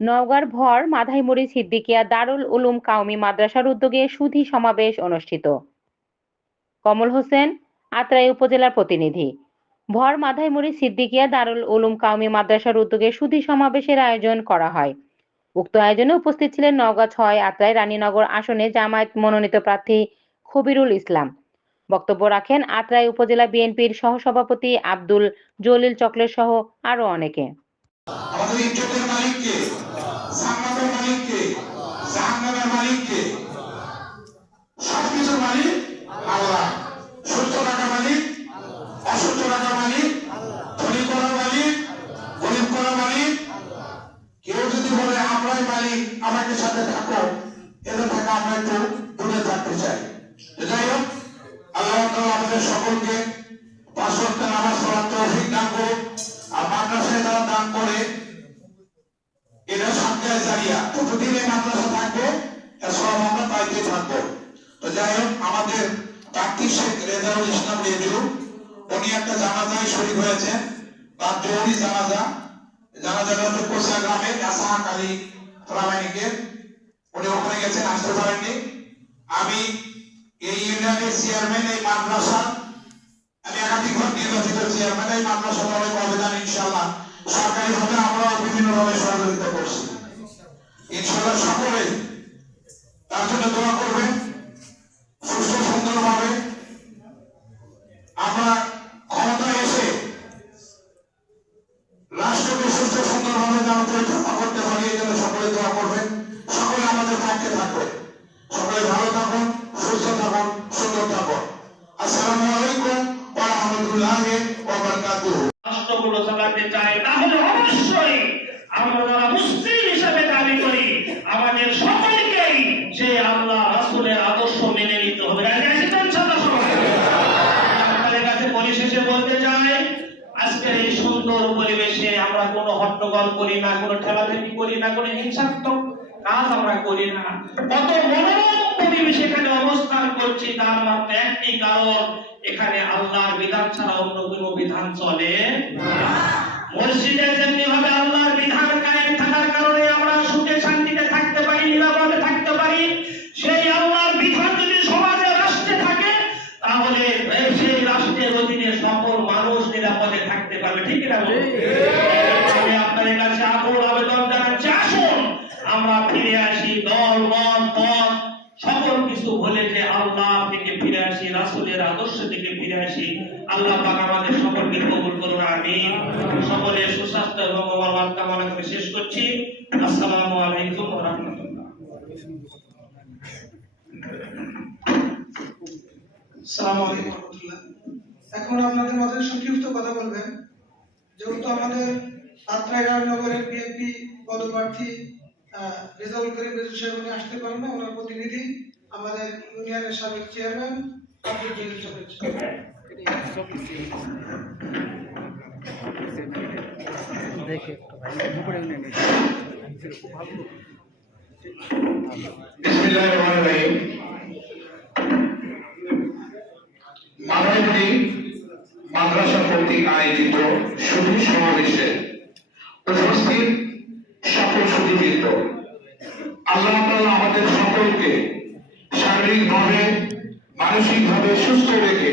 নওগাঁর ভর মাধাইমুড়ি সিদ্দিকিয়া দারুল উলুম কাওমি মাদ্রাসার উদ্যোগে সুধী সমাবেশ অনুষ্ঠিত। কমল হোসেন, আত্রাই উপজেলার প্রতিনিধি। ভর মাধাইমুড়ি সিদ্দিকিয়া দারুল উলুম কাওমি মাদ্রাসার উদ্যোগে সুধী সমাবেশের আয়োজন করা হয়। উক্ত আয়োজনে উপস্থিত ছিলেন নওগাঁ ৬ আত্রাই রানীনগর আসনে জামায়াত মনোনীত প্রার্থী খবিরুল ইসলাম। বক্তব্য রাখেন আত্রাই উপজেলা বিএনপির সহসভাপতি আব্দুল জলিল চকলেট সহ আরো অনেকে। আমাদের ইজ্জতের মালিক কে? জান্নাতের মালিক কে? জাহান্নামের মালিক কে? সবকিছুর মালিক আল্লাহ। সুস্থ রাখার মালিক, অসুস্থ রাখার মালিক, ধনী করার মালিক, গরিব করার মালিক। কেউ যদি বলে আমরাই মালিক, আমাকে সাথে থাকো, এদের থেকে আমরা একটু দূরে থাকতে চাই। যাই হোক, আল্লাহ তাআলা আমাদের সকলকে ৫ ওয়াক্ত নামাজ পড়ার তৌফিক দান করুন। আর মাদ্রাসায় যারা দান করে এটা সরকার জারিয়া, যতদিন এই মাদ্রাসা থাকবে সব আমরা পাইতে থাকবো। তো যাই হোক, আমাদের প্রার্থী শেখ রেজাউল ইসলাম রেজু, উনি একটা জানাজায় শরীক হয়েছেন, তার জরুরি জানাজাটা হচ্ছে কোচা গ্রামে কাসাহাক আলী প্রামাণিকের। উনি ওখানে গেছেন, আসতে পারেননি। আমি এই ইউনিয়নের চেয়ারম্যান, এই মাদ্রাসা আমি একাধিকবার নির্বাচিত চেয়ারম্যান, এই মাদ্রাসার অনেক অবদান ইনশাআল্লাহ সরকারিভাবে আমরা বিভিন্নভাবে সহযোগিতা করছি। ইনশাআল্লাহ সকলে তার জন্য দোয়া করবেন, সুস্থ সুন্দরভাবে আমরা ক্ষমতায় এসে রাষ্ট্রকে সুস্থ সুন্দরভাবে যেন পরিচালনা করতে পারি, এই জন্য সকলে দোয়া করবেন। সকলে আমাদের পক্ষে থাকবে। সকলে ভালো থাকুন, সুস্থ থাকুন, সুন্দর থাকুন। আসসালামু আলাইকুম ওয়া রাহমাতুল্লাহি ওয়া বারাকাতুহু। রাষ্ট্রগুলো চালাতে চায়, তাহলে অবশ্যই আমরা যারা মুসলিম হিসেবে দাবি করি আমাদের সকলকেই যে আল্লাহ রাসূলের আদর্শ মেনে নিতে হবে। আপনাদের কাছে পরিশেষে বলতে চাই, আজকের এই সুন্দর পরিবেশে আমরা কোনো হট্টগোল করি না, কোনো ঠেলাঠেলি করি না, কোনো হিংসাত্মক কাজ আমরা করি না। কত মনোরম পরিবেশে এখানে অবস্থান করছি, তার মাত্র একটি কারণ, এখানে আল্লাহর বিধান ছাড়া অন্য কোনো বিধান চলে না। মসজিদে যেমনি ভাবে আল্লাহর বিধান কায়েম থাকার কারণে আমরা সুখে শান্তিতে থাকতে পারি, নিরাপদে থাকতে পারি, সেই আল্লাহর বিধান যদি সমাজে রাষ্ট্রে থাকে তাহলে সেই রাষ্ট্রের অধীনে সকল মানুষ নিরাপদে থাকতে পারবে। ঠিক না? আমি আপনাদের কাছে আকুল আবেদন জানাচ্ছি, আসুন আমরা ফিরে আসি, দল মত পথ সকল কিছু ভুলে যে আল্লাহ থেকে ফিরে আসি, রাসূলের আদর্শ থেকে ফিরে আসি। আল্লাহ পাক আমাদের সকলকে কবুল করুন, আমিন। সকলের সুস্বাস্থ্য এবং মঙ্গল কামনা করে শেষ করছি। আসসালামু আলাইকুম ওয়া রাহমাতুল্লাহ। আসসালামু আলাইকুম ওয়া রাহমাতুল্লাহ। এখন আপনাদের মাঝে সংক্ষিপ্ত কথা বলবেন, যেহেতু আমাদের আত্রাই নগরের বিএনপি পদপ্রার্থী রেজাউল করিম রেজু সাহেব উনি আসতে পারেন না, ওনার প্রতিনিধি আমাদের ইউনিয়নের সাবেক চেয়ারম্যান আব্দুল জলিল চকলেট। বিসমিল্লাহির রহমানির রহিম। মাধাইমুড়ি মাদ্রাসা কর্তৃক আয়োজিত সুধী সমাবেশে উপস্থিত সকল সুধীবৃন্দ, আল্লাহ তাআলা আমাদের সকলকে শারীরিকভাবে মানসিকভাবে সুস্থ রেখে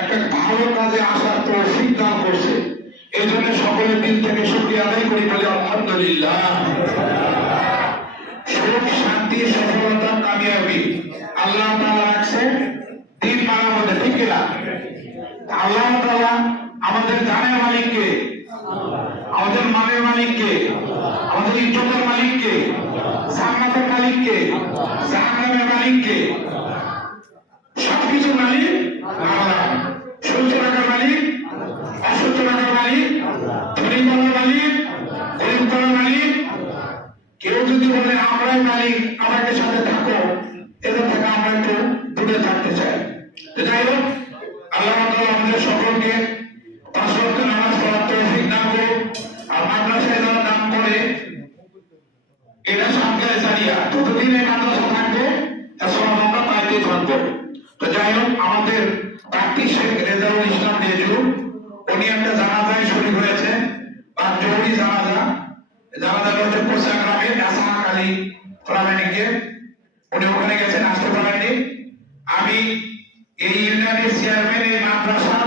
একটা ভালো কাজে আসার তৌফিক দান করছে। এই জন্য সকলের দিল থেকে শুকরিয়া আদায় করি, বলি আলহামদুলিল্লাহ। সুখ শান্তি সফলতা কামিয়াবি আল্লাহ তাআলা রাখছে দিন মানার মধ্যে। ঠিক না? আল্লাহ তাআলা আমাদের জানের মালিককে, আমাদের মানের মালিককে, আমাদের ইজ্জতের মালিককে, জান্নাতের মালিককে, জাহান্নামের মালিককে, সবকিছুর মালিক আল্লাহ। সুস্থ রাখার মালিক, অসুস্থ রাখার মালিক, ধনী করার মালিক, গরিব করার মালিক। কেউ যদি বলে আমরাই মালিক, আমাদের সাথে থাকো, এদের থেকে আমরা একটু দূরে থাকতে চাই। যাই হোক, আল্লাহ তাআলা আমাদের সকলকে ৫ ওয়াক্ত নামাজ পড়ার তৌফিক দান করুন। আর মাদ্রাসায় যারা দান করে এটা সরকার জারিয়া, যতদিন এই মাদ্রাসা থাকবে সব আমরা পাইতে থাকবো। তো যাই হোক, আমাদের প্রার্থী শেখ রেজাউল ইসলাম রেজু, উনি একটা জানাজায় শরীক হয়েছে, তার জরুরি জানাজা হচ্ছে আলী প্রামাণিককে, উনি ওখানে গেছেন, আসতে পারেননি। আমি এই ইউনিয়নের চেয়ারম্যান, এই মাদ্রাসা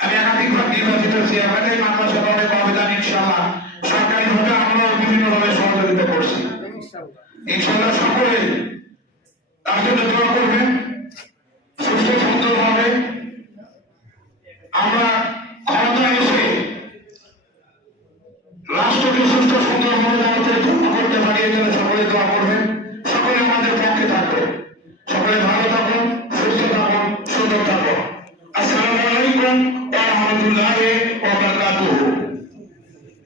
আমি একাধিকবার নির্বাচিত চেয়ারম্যান, এই মাদ্রাসার অনেক অবদান ইনশাআল্লাহ সরকারিভাবে আমরাও বিভিন্নভাবে সহযোগিতা করছি। ইনশাআল্লাহ সকলে তার জন্য দোয়া করবেন, সুস্থ সুন্দরভাবে আমরা ক্ষমতা এসে রাষ্ট্রকে সুস্থ সুন্দরভাবে পরিচালনা করতে পারি, এর জন্য সকলে দোয়া করবেন। সকলে আমাদের পক্ষে থাকবেন। সকলে ভালো থাকুন, সুস্থ থাকুন, সুন্দর থাকুন। আসসালামু আলাইকুম ওয়া রাহমাতুল্লাহি ওয়া বারাকাতুহু।